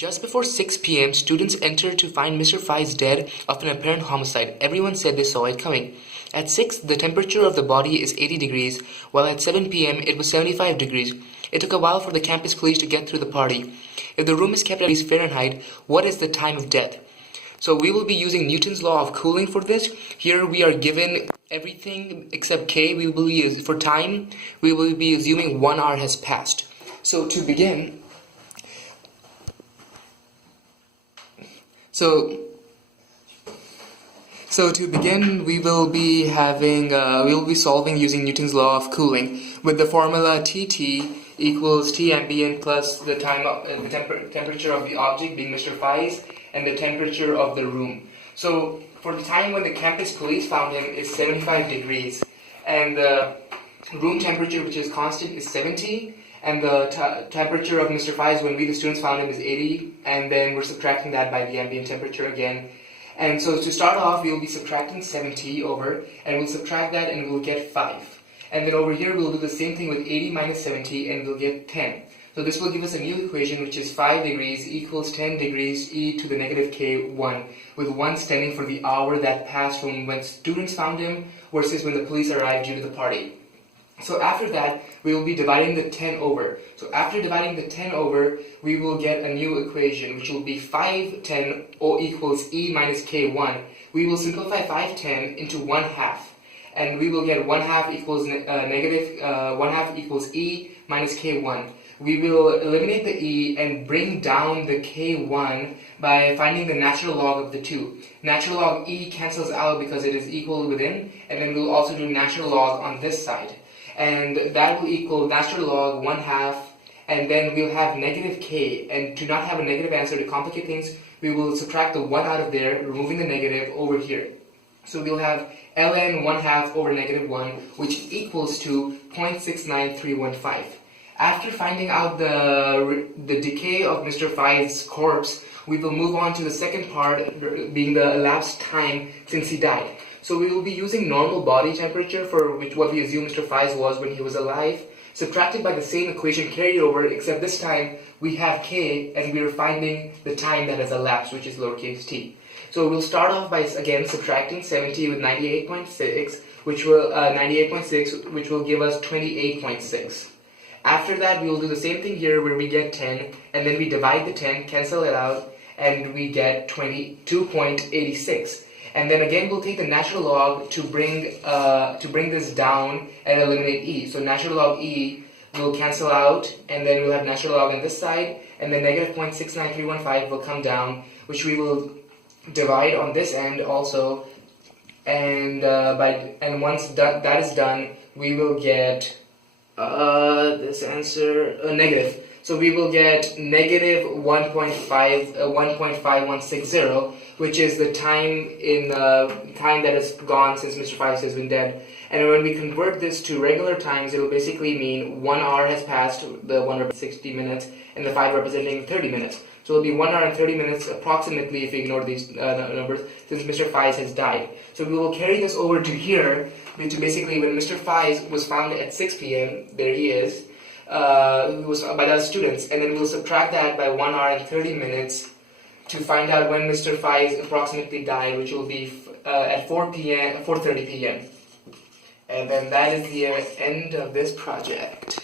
Just before 6 p.m., students entered to find Mr. Faiz dead of an apparent homicide. Everyone said they saw it coming. At 6, the temperature of the body is 80 degrees, while at 7 p.m. it was 75 degrees. It took a while for the campus police to get through the party. If the room is kept at Fahrenheit, what is the time of death? So we will be using Newton's law of cooling for this. Here we are given everything except K. For time, we will be assuming 1 hour has passed. So to begin, we will be solving using Newton's law of cooling with the formula Tt equals T ambient plus the temperature of the object being Mr. Faiz and the temperature of the room. So for the time when the campus police found him is 75 degrees, and the room temperature, which is constant, is 70, and the temperature of Mr. Faiz when we the students found him is 80, and then we're subtracting that by the ambient temperature again. And so to start off, we will be subtracting 70 over, and we'll subtract that and we'll get 5. And then over here, we'll do the same thing with 80 minus 70, and we'll get 10. So this will give us a new equation, which is 5 degrees equals 10 degrees e to the negative k1, with 1 standing for the hour that passed from when students found him versus when the police arrived due to the party. So after that, we will be dividing the 10 over. So after dividing the 10 over, we will get a new equation, which will be 510 equals e minus k1. We will simplify 510 into 1 half. And we will get 1 half equals 1 half equals e minus k1. We will eliminate the e and bring down the k1 by finding the natural log of the two. Natural log e cancels out because it is equal within, and then we'll also do natural log on this side. And that will equal natural log 1 half, and then we'll have negative k. And to not have a negative answer, to complicate things, we will subtract the 1 out of there, removing the negative over here. So we'll have ln 1 half over negative 1, which equals to 0.69315. After finding out the decay of Mr. Faiz's corpse, we will move on to the second part, being the elapsed time since he died. So we will be using normal body temperature for what we assume Mr. Faiz was when he was alive, subtracted by the same equation carried over, except this time we have k and we are finding the time that has elapsed, which is lowercase t. So we'll start off by again subtracting 70 with 98.6, which will give us 28.6. After that, we will do the same thing here where we get 10, and then we divide the 10, cancel it out, and we get 22.86. And then again, we'll take the natural log to bring this down and eliminate e. So natural log e will cancel out, and then we'll have natural log on this side, and then negative 0.69315 will come down, which we will divide on this end also. And once that is done, we will get this answer negative. So we will get negative 1.5160, which is the time that has gone since Mr. Faiz has been dead. And when we convert this to regular times, it will basically mean 1 hour has passed, the 1 representing 60 minutes, and the 5 representing 30 minutes. So it will be 1 hour and 30 minutes approximately, if we ignore these numbers, since Mr. Faiz has died. So we will carry this over to here, to basically when Mr. Faiz was found at 6 p.m., there he is, was by the students, and then we'll subtract that by 1 hour and 30 minutes to find out when Mr. Faiz approximately died, which will be at 4:30 p.m. And then that is the end of this project.